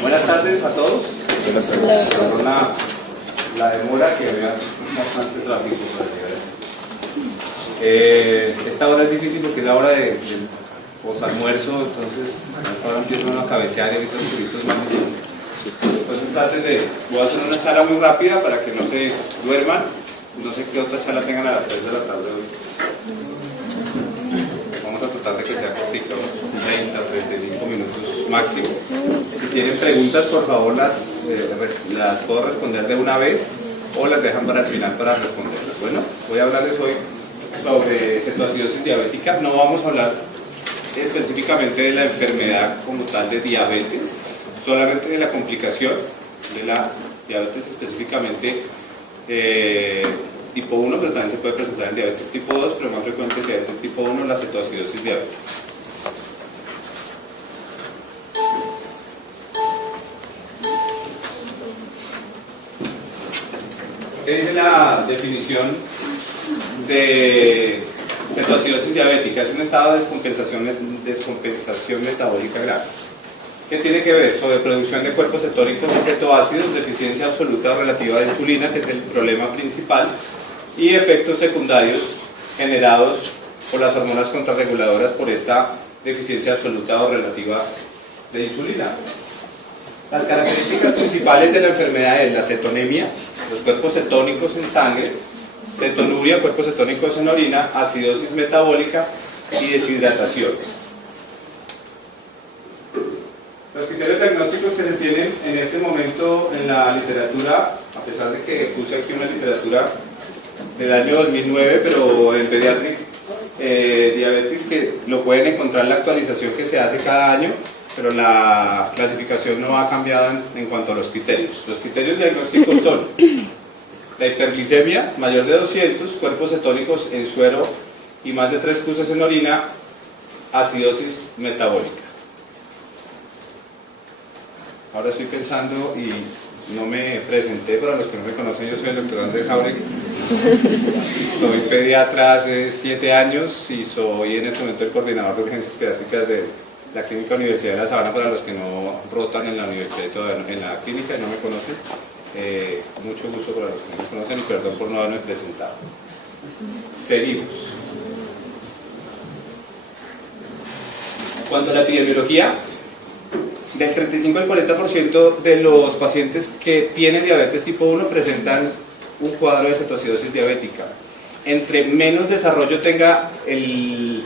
Buenas tardes a todos. Buenas tardes. Perdona la demora, que había bastante tráfico para llegar. Esta hora es difícil porque es la hora del posalmuerzo, entonces ahora empieza uno a cabecear y ahorita los turistas más difíciles. Entonces voy a hacer una charla muy rápida para que no se duerman. No sé qué otra charla tengan a las 3 de la tarde hoy. Vamos a tratar de que sea cortito, 30 o 35 minutos máximo. Si tienen preguntas, por favor las puedo responder de una vez o las dejan para el final para responderlas. Bueno, voy a hablarles hoy sobre cetoacidosis diabética. No vamos a hablar específicamente de la enfermedad como tal de diabetes, solamente de la complicación de la diabetes, específicamente tipo 1, pero también se puede presentar en diabetes tipo 2, pero más frecuente es diabetes tipo 1, la cetoacidosis diabética. ¿Qué dice la definición de cetoacidosis diabética? Es un estado de descompensación metabólica grave. ¿Qué tiene que ver? Sobre producción de cuerpos cetónicos y cetoácidos, deficiencia absoluta o relativa de insulina, que es el problema principal, y efectos secundarios generados por las hormonas contrarreguladoras por esta deficiencia absoluta o relativa de insulina. Las características principales de la enfermedad es la cetonemia, los cuerpos cetónicos en sangre, cetonuria, cuerpos cetónicos en orina, acidosis metabólica y deshidratación. Los criterios diagnósticos que se tienen en este momento en la literatura, a pesar de que puse aquí una literatura del año 2009, pero en Pediatric Diabetes, que lo pueden encontrar en la actualización que se hace cada año, pero la clasificación no ha cambiado en cuanto a los criterios. Los criterios diagnósticos son la hiperglicemia mayor de 200, cuerpos cetónicos en suero y más de 3 cruces en orina, acidosis metabólica. Ahora estoy pensando y no me presenté, para los que no me conocen, yo soy el doctor Andrés Jauregui, soy pediatra hace 7 años y soy en este momento el coordinador de urgencias pediátricas de la Clínica Universidad de La Sabana, para los que no rotan en la universidad y todavía en la clínica y no me conocen. Mucho gusto para los que no me conocen y perdón por no haberme presentado. Seguimos. En cuanto a la epidemiología, del 35 al 40% de los pacientes que tienen diabetes tipo 1 presentan un cuadro de cetoacidosis diabética. Entre menos desarrollo tenga el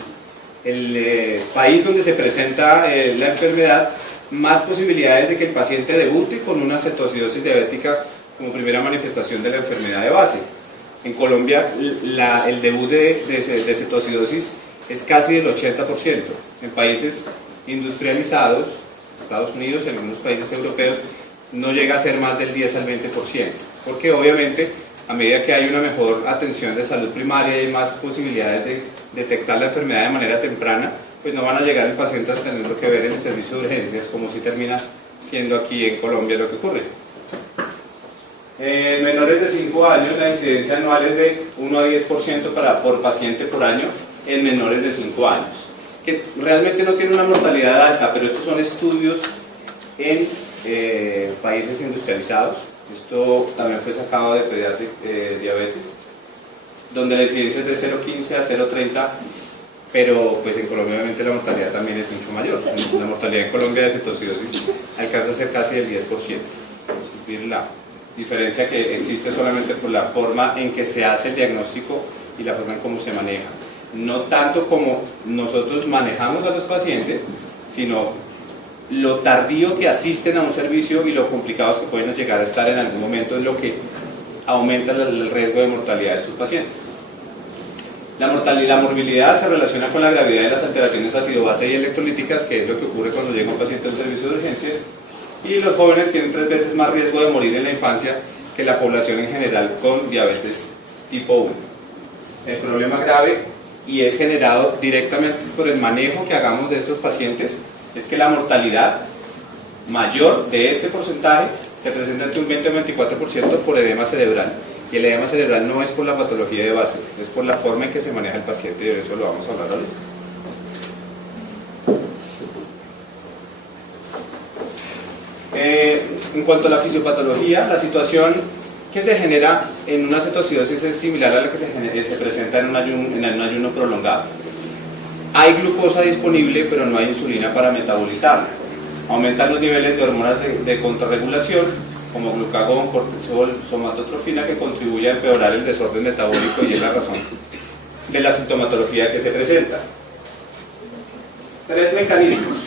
país donde se presenta la enfermedad, más posibilidades de que el paciente debute con una cetoacidosis diabética como primera manifestación de la enfermedad de base. En Colombia el debut de cetoacidosis es casi del 80%. En países industrializados, Estados Unidos y algunos países europeos, no llega a ser más del 10 al 20%, porque obviamente a medida que hay una mejor atención de salud primaria y hay más posibilidades de detectar la enfermedad de manera temprana, pues no van a llegar el paciente a tener que ver en el servicio de urgencias, como si termina siendo aquí en Colombia lo que ocurre. En menores de 5 años la incidencia anual es de 1 a 10% por paciente por año en menores de 5 años, que realmente no tiene una mortalidad alta, pero estos son estudios en países industrializados. Esto también fue sacado de Pediatric Diabetes, donde la incidencia es de 0,15 a 0,30, pero pues en Colombia obviamente la mortalidad también es mucho mayor. La mortalidad en Colombia de cetoacidosis alcanza a ser casi el 10%. Es decir, la diferencia que existe solamente por la forma en que se hace el diagnóstico y la forma en cómo se maneja. No tanto como nosotros manejamos a los pacientes, sino lo tardío que asisten a un servicio y lo complicados que pueden llegar a estar en algún momento es lo que aumenta el riesgo de mortalidad de estos pacientes. La morbilidad se relaciona con la gravedad de las alteraciones ácido-base y electrolíticas, que es lo que ocurre cuando llega un paciente a un servicio de urgencias, y los jóvenes tienen 3 veces más riesgo de morir en la infancia que la población en general con diabetes tipo 1. El problema grave, y es generado directamente por el manejo que hagamos de estos pacientes, es que la mortalidad mayor de este porcentaje se presenta entre un 20 o 24% por edema cerebral. Y el edema cerebral no es por la patología de base, es por la forma en que se maneja el paciente, y de eso lo vamos a hablar ahorita. En cuanto a la fisiopatología, la situación que se genera en una cetoacidosis es similar a la que se presenta en un ayuno prolongado. Hay glucosa disponible, pero no hay insulina para metabolizarla. Aumentan los niveles de hormonas de contrarregulación, como glucagón, cortisol, somatotrofina, que contribuye a empeorar el desorden metabólico y es la razón de la sintomatología que se presenta. 3 mecanismos.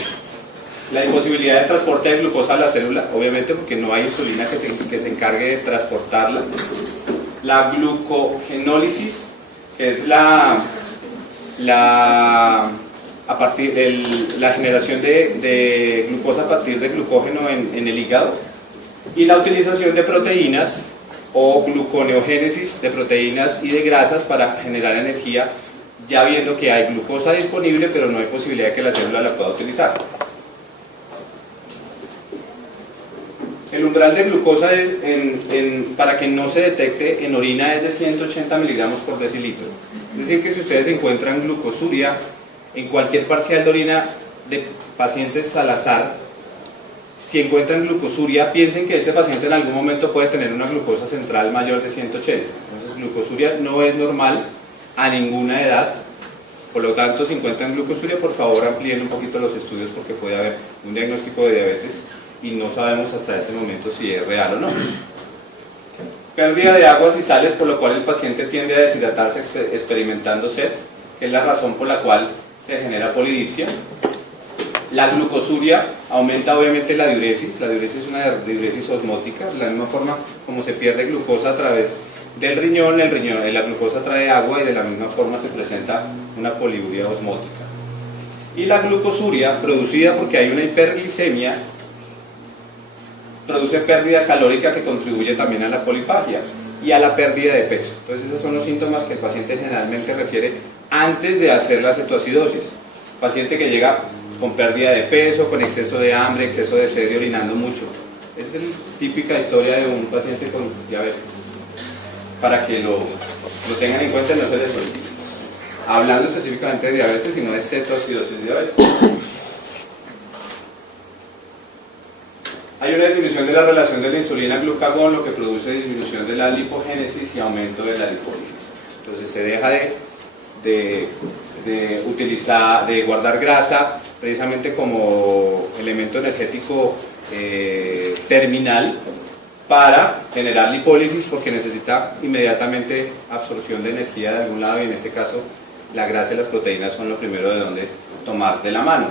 La imposibilidad de transporte de glucosa a la célula, obviamente porque no hay insulina que se encargue de transportarla. La glucogenólisis, que es la generación de glucosa a partir de glucógeno en el hígado. Y la utilización de proteínas o gluconeogénesis de proteínas y de grasas para generar energía, ya viendo que hay glucosa disponible, pero no hay posibilidad de que la célula la pueda utilizar. El umbral de glucosa para que no se detecte en orina es de 180 miligramos por decilitro. Es decir, que si ustedes encuentran glucosuria en cualquier parcial de orina de pacientes al azar, si encuentran glucosuria, piensen que este paciente en algún momento puede tener una glucosa central mayor de 180. Entonces, glucosuria no es normal a ninguna edad. Por lo tanto, si encuentran glucosuria, por favor amplíen un poquito los estudios porque puede haber un diagnóstico de diabetes y no sabemos hasta ese momento si es real o no. Pérdida de aguas y sales, por lo cual el paciente tiende a deshidratarse experimentando sed, que es la razón por la cual se genera polidipsia. La glucosuria aumenta obviamente la diuresis es una diuresis osmótica, de la misma forma como se pierde glucosa a través del riñón, la glucosa trae agua y de la misma forma se presenta una poliuria osmótica. Y la glucosuria, producida porque hay una hiperglicemia, produce pérdida calórica que contribuye también a la polifagia y a la pérdida de peso. Entonces esos son los síntomas que el paciente generalmente refiere antes de hacer la cetoacidosis. Paciente que llega con pérdida de peso, con exceso de hambre, exceso de sed y orinando mucho. Esa es la típica historia de un paciente con diabetes. Para que lo tengan en cuenta, no se les olvide. Hablando específicamente de diabetes y no de cetoacidosis diabética. Hay una disminución de la relación de la insulina-glucagón, lo que produce disminución de la lipogénesis y aumento de la lipólisis. Entonces se deja de guardar grasa precisamente como elemento energético terminal para generar lipólisis, porque necesita inmediatamente absorción de energía de algún lado, y en este caso la grasa y las proteínas son lo primero de donde tomar de la mano.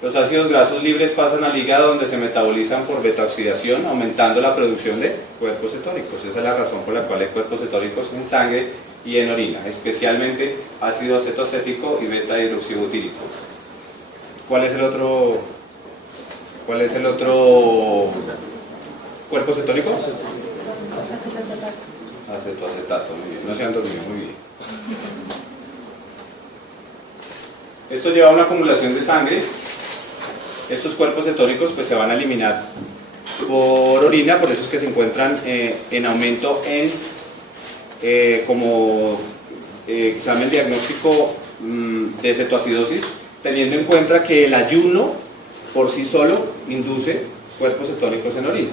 Los ácidos grasos libres pasan al hígado, donde se metabolizan por beta-oxidación, aumentando la producción de cuerpos cetónicos. Esa es la razón por la cual hay cuerpos cetónicos en sangre y en orina, especialmente ácido acetoacético y beta-hidroxibutírico. ¿Cuál es el otro cuerpo cetónico? Acetoacetato, muy bien. No se han dormido, muy bien. Esto lleva a una acumulación de sangre. Estos cuerpos cetónicos pues se van a eliminar por orina, por eso es que se encuentran en aumento como examen diagnóstico de cetoacidosis, teniendo en cuenta que el ayuno por sí solo induce cuerpos cetónicos en orina.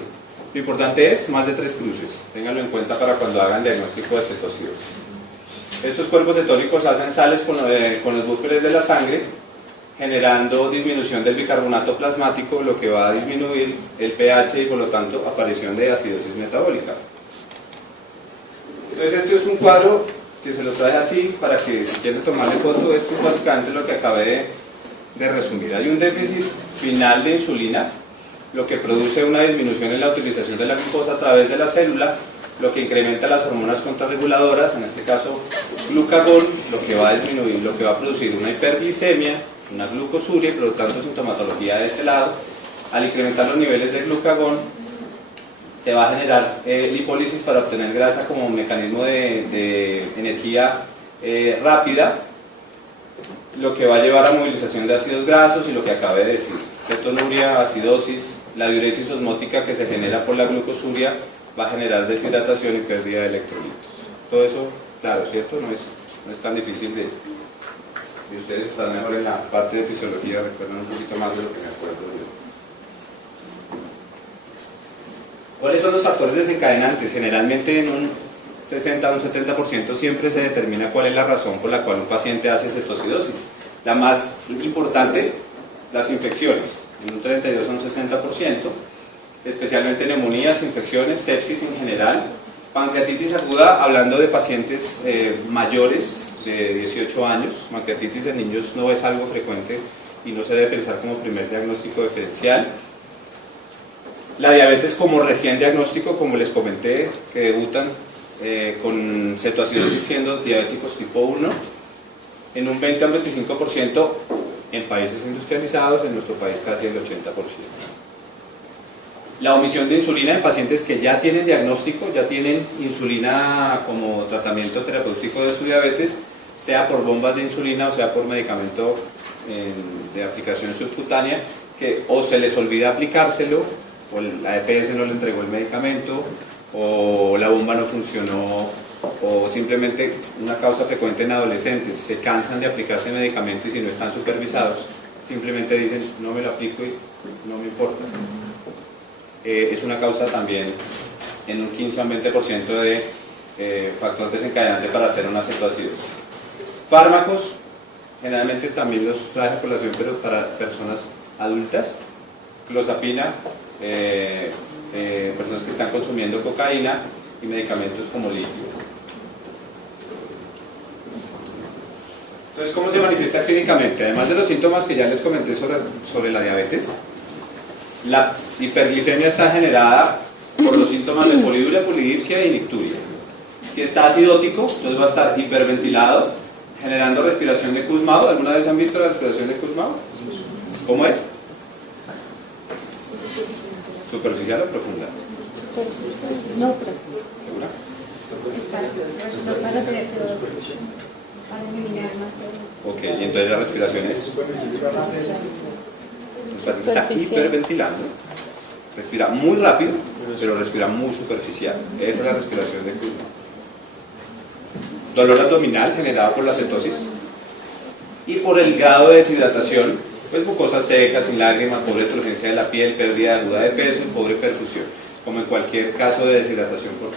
Lo importante es más de 3 cruces, ténganlo en cuenta para cuando hagan diagnóstico de cetoacidosis. Estos cuerpos cetónicos hacen sales con los búferes de la sangre, generando disminución del bicarbonato plasmático, lo que va a disminuir el pH y por lo tanto aparición de acidosis metabólica. Entonces esto es un cuadro que se los trae así para que si quieren tomarle foto. Esto es básicamente lo que acabé de resumir. Hay un déficit final de insulina, lo que produce una disminución en la utilización de la glucosa a través de la célula, lo que incrementa las hormonas contrarreguladoras, en este caso glucagón, lo que va a disminuir, lo que va a producir una hiperglicemia, una glucosuria y por lo tanto sintomatología de este lado. Al incrementar los niveles de glucagón se va a generar lipólisis para obtener grasa como mecanismo de energía rápida, lo que va a llevar a movilización de ácidos grasos y lo que acabé de decir, cetonuria, acidosis, la diuresis osmótica que se genera por la glucosuria va a generar deshidratación y pérdida de electrolitos. Todo eso, claro, ¿cierto? No es tan difícil de... Y ustedes están mejor en la parte de fisiología, recuerdan un poquito más de lo que me acuerdo yo. ¿Cuáles son los factores desencadenantes? Generalmente en un 60 o un 70% siempre se determina cuál es la razón por la cual un paciente hace cetocidosis. La más importante, las infecciones, en un 32 a un 60%, especialmente neumonías, infecciones, sepsis en general, pancreatitis aguda, hablando de pacientes mayores de 18 años, pancreatitis en niños no es algo frecuente y no se debe pensar como primer diagnóstico diferencial. La diabetes como recién diagnóstico, como les comenté, que debutan con cetoacidosis siendo diabéticos tipo 1, en un 20 al 25% en países industrializados, en nuestro país casi el 80%. La omisión de insulina en pacientes que ya tienen diagnóstico, ya tienen insulina como tratamiento terapéutico de su diabetes, sea por bombas de insulina o sea por medicamento de aplicación subcutánea, que o se les olvida aplicárselo, o la EPS no le entregó el medicamento, o la bomba no funcionó, o simplemente una causa frecuente en adolescentes, se cansan de aplicarse el medicamento y si no están supervisados, simplemente dicen no me lo aplico y no me importa. Es una causa también en un 15 a un 20% de factor desencadenante para hacer una cetoacidosis. Fármacos, generalmente también los traje a colación, pero para personas adultas, clozapina, personas que están consumiendo cocaína y medicamentos como litio. Entonces, ¿cómo se manifiesta clínicamente? Además de los síntomas que ya les comenté sobre la diabetes, la hiperglicemia está generada por los síntomas de polidura, polidipsia y nicturia. Si está acidótico, entonces va a estar hiperventilado, generando respiración de Kussmaul. ¿Alguna vez han visto la respiración de Kussmaul? ¿Cómo es? ¿Superficial o profunda? No, ¿Segura? para tener para eliminar más. Ok, y entonces la respiración es... El paciente está hiperventilando, respira muy rápido, pero respira muy superficial. Esa es la respiración de Kussmaul. Dolor abdominal generado por la cetosis y por el grado de deshidratación, pues mucosas secas, sin lágrimas, pobre turgencia de la piel, pérdida aguda de peso y pobre perfusión, como en cualquier caso de deshidratación por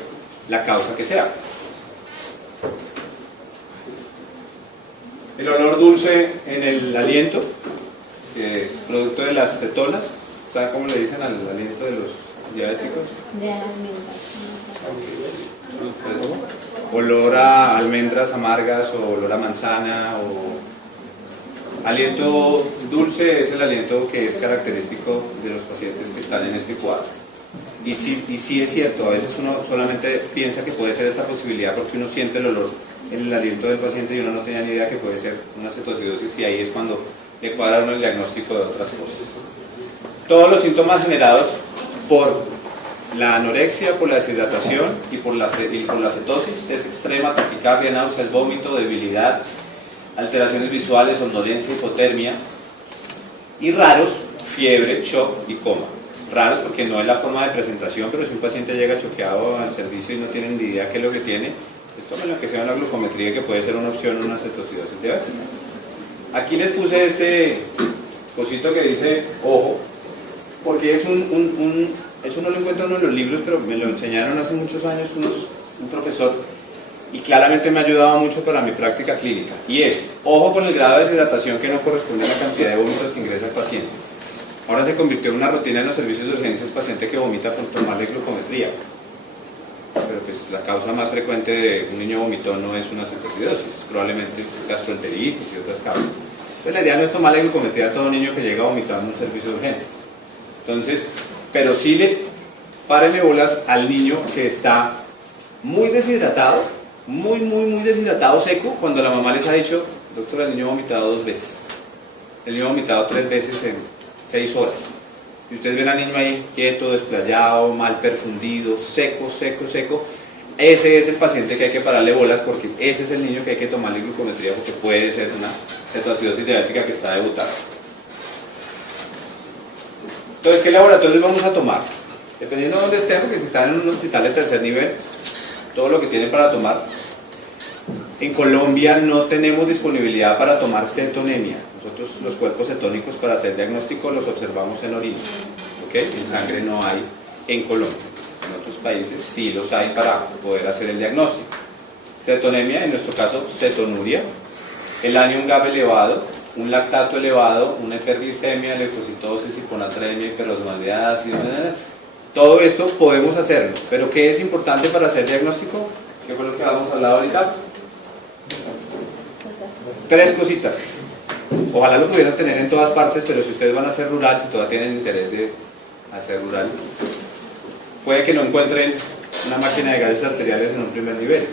la causa que sea. El olor dulce en el aliento, producto de las cetonas, ¿sabe cómo le dicen al aliento de los diabéticos? De almendras. Olor a almendras amargas o olor a manzana o aliento dulce es el aliento que es característico de los pacientes que están en este cuadro. Y sí es cierto, a veces uno solamente piensa que puede ser esta posibilidad porque uno siente el olor en el aliento del paciente y uno no tenía ni idea que puede ser una cetoacidosis, y ahí es cuando le cuadra uno el diagnóstico de otras cosas. Todos los síntomas generados por la anorexia, por la deshidratación y por la cetosis es extrema taquicardia, náuseas, vómito, debilidad, alteraciones visuales, somnolencia, hipotermia, y raros, fiebre, shock y coma. Raros porque no es la forma de presentación, pero si un paciente llega choqueado al servicio y no tiene ni idea qué es lo que tiene, pues tomen lo que sea una glucometría, que puede ser una opción en una cetoacidosis diabética. Aquí les puse este cosito que dice ojo, porque eso no lo encuentro uno en los libros, pero me lo enseñaron hace muchos años un profesor, y claramente me ha ayudado mucho para mi práctica clínica, y es, ojo con el grado de deshidratación que no corresponde a la cantidad de vómitos que ingresa el paciente. Ahora se convirtió en una rutina en los servicios de urgencias paciente que vomita por tomarle glucometría, pero pues la causa más frecuente de un niño vomitón no es una cetoacidosis, probablemente gastroenteritis y otras causas. Entonces la idea no es tomarle glucometría a todo niño que llega vomitando en un servicio de urgencias. Entonces, pero sí párenle bolas al niño que está muy deshidratado, muy deshidratado, seco, cuando la mamá les ha dicho, doctor, el niño ha vomitado 2 veces, el niño ha vomitado 3 veces en 6 horas, y ustedes ven al niño ahí quieto, desplayado, mal perfundido, seco, ese es el paciente que hay que pararle bolas, porque ese es el niño que hay que tomarle glucometría, porque puede ser una cetoacidosis diabética que está debutando. Entonces, ¿qué laboratorios vamos a tomar? Dependiendo de dónde estén, porque si están en un hospital de tercer nivel, todo lo que tienen para tomar. En Colombia no tenemos disponibilidad para tomar cetonemia. Nosotros los cuerpos cetónicos para hacer diagnóstico los observamos en orina. ¿Okay? En sangre no hay en Colombia. En otros países sí los hay para poder hacer el diagnóstico. Cetonemia, en nuestro caso cetonuria, el anion GAP elevado, un lactato elevado, una hiperglicemia, leucocitosis, hiponatremia, hiperosmolalidad, ácido, todo esto podemos hacerlo, pero ¿qué es importante para hacer diagnóstico? ¿Qué fue lo que habíamos hablado ahorita? 3 cositas. Ojalá lo pudieran tener en todas partes, pero si ustedes van a hacer rural, si todavía tienen interés de hacer rural, puede que no encuentren una máquina de gases arteriales en un primer nivel.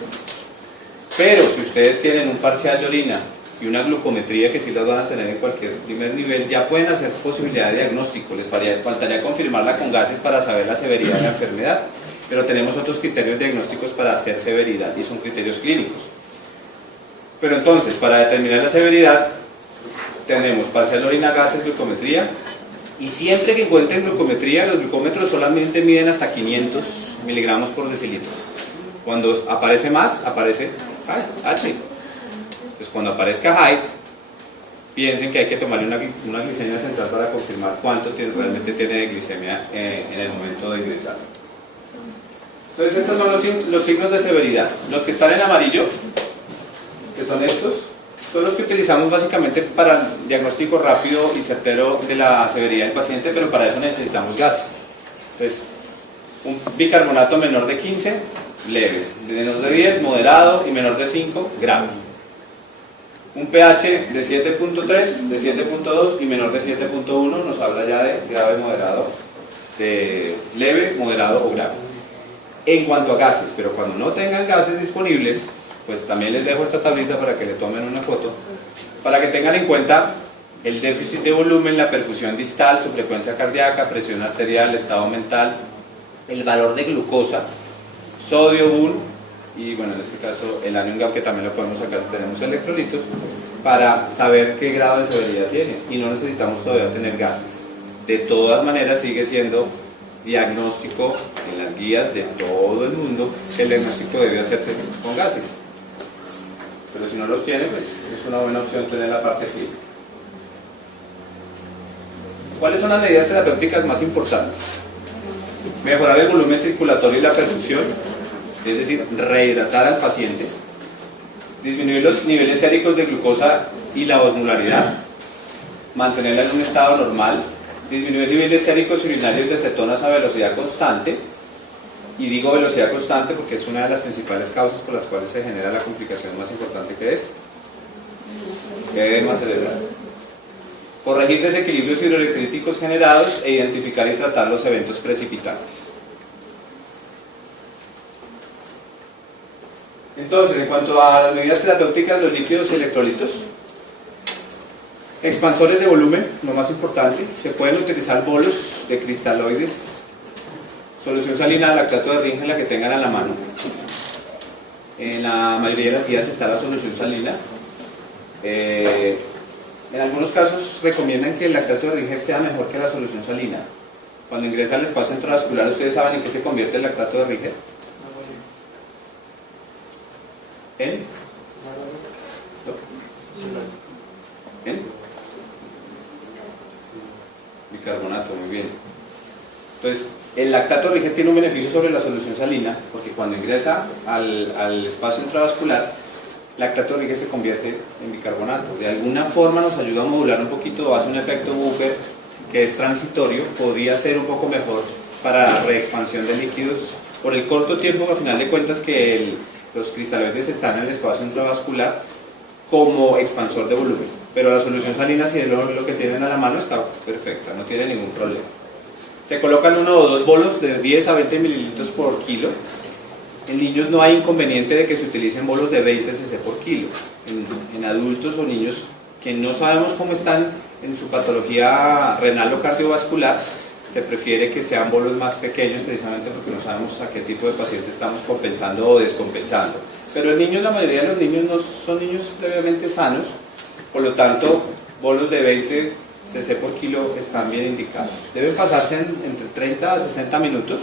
Pero si ustedes tienen un parcial de orina y una glucometría, que sí las van a tener en cualquier primer nivel, ya pueden hacer posibilidad de diagnóstico. Les faltaría confirmarla con gases para saber la severidad de la enfermedad, pero tenemos otros criterios diagnósticos para hacer severidad y son criterios clínicos. Pero entonces, para determinar la severidad, tenemos parcial de orina, gases, glucometría, y siempre que encuentren glucometría, los glucómetros solamente miden hasta 500 miligramos por decilitro. Cuando aparece más, aparece H. Entonces, cuando aparezca high, piensen que hay que tomarle una glicemia central para confirmar cuánto realmente tiene de glicemia en el momento de ingresar. Entonces, estos son los signos de severidad. Los que están en amarillo, que son estos, son los que utilizamos básicamente para el diagnóstico rápido y certero de la severidad del paciente, pero para eso necesitamos gases. Entonces, un bicarbonato menor de 15, leve, menor de 10, moderado, y menor de 5, grave. Un pH de 7.3, de 7.2 y menor de 7.1 nos habla ya de grave, moderado, de leve, moderado o grave. En cuanto a gases, pero cuando no tengan gases disponibles, pues también les dejo esta tablita para que le tomen una foto, para que tengan en cuenta el déficit de volumen, la perfusión distal, su frecuencia cardíaca, presión arterial, estado mental, el valor de glucosa, sodio, BUN, y bueno, en este caso el anion GAP, que también lo podemos sacar si tenemos electrolitos, para saber qué grado de severidad tiene, y no necesitamos todavía tener gases. De todas maneras sigue siendo diagnóstico en las guías de todo el mundo, que el diagnóstico debe hacerse con gases, pero si no los tiene, pues es una buena opción tener la parte clínica. ¿Cuáles son las medidas terapéuticas más importantes? Mejorar el volumen circulatorio y la perfusión, es decir, rehidratar al paciente, disminuir los niveles séricos de glucosa y la osmolaridad, mantenerla en un estado normal, disminuir niveles séricos y urinarios de cetonas a velocidad constante, y digo velocidad constante porque es una de las principales causas por las cuales se genera la complicación más importante que es edema cerebral. Corregir desequilibrios hidroelectríticos generados e identificar y tratar los eventos precipitantes. Entonces, en cuanto a las medidas terapéuticas, los líquidos y electrolitos, expansores de volumen, lo más importante, se pueden utilizar bolos de cristaloides, solución salina, lactato de Ringer, la que tengan a la mano. En la mayoría de las guías está la solución salina. En algunos casos recomiendan que el lactato de Ringer sea mejor que la solución salina. Cuando ingresa al espacio intravascular, ¿ustedes saben en qué se convierte el lactato de Ringer? ¿En? ¿En? Bicarbonato, muy bien. Entonces, el lactato de Ringer tiene un beneficio sobre la solución salina, porque cuando ingresa al espacio intravascular, lactato de Ringer se convierte en bicarbonato. De alguna forma nos ayuda a modular un poquito, hace un efecto buffer que es transitorio, podría ser un poco mejor para la reexpansión de líquidos por el corto tiempo, a final de cuentas, que los cristaloides están en el espacio intravascular como expansor de volumen. Pero la solución salina, si es lo que tienen a la mano, está perfecta, no tiene ningún problema. Se colocan 1 o 2 bolos de 10 a 20 mililitros por kilo. En niños no hay inconveniente de que se utilicen bolos de 20 cc por kilo. En adultos o niños que no sabemos cómo están en su patología renal o cardiovascular, se prefiere que sean bolos más pequeños, precisamente porque no sabemos a qué tipo de paciente estamos compensando o descompensando. Pero en niños, la mayoría de los niños no son niños previamente sanos, por lo tanto, bolos de 20 cc por kilo están bien indicados. Deben pasarse entre 30 a 60 minutos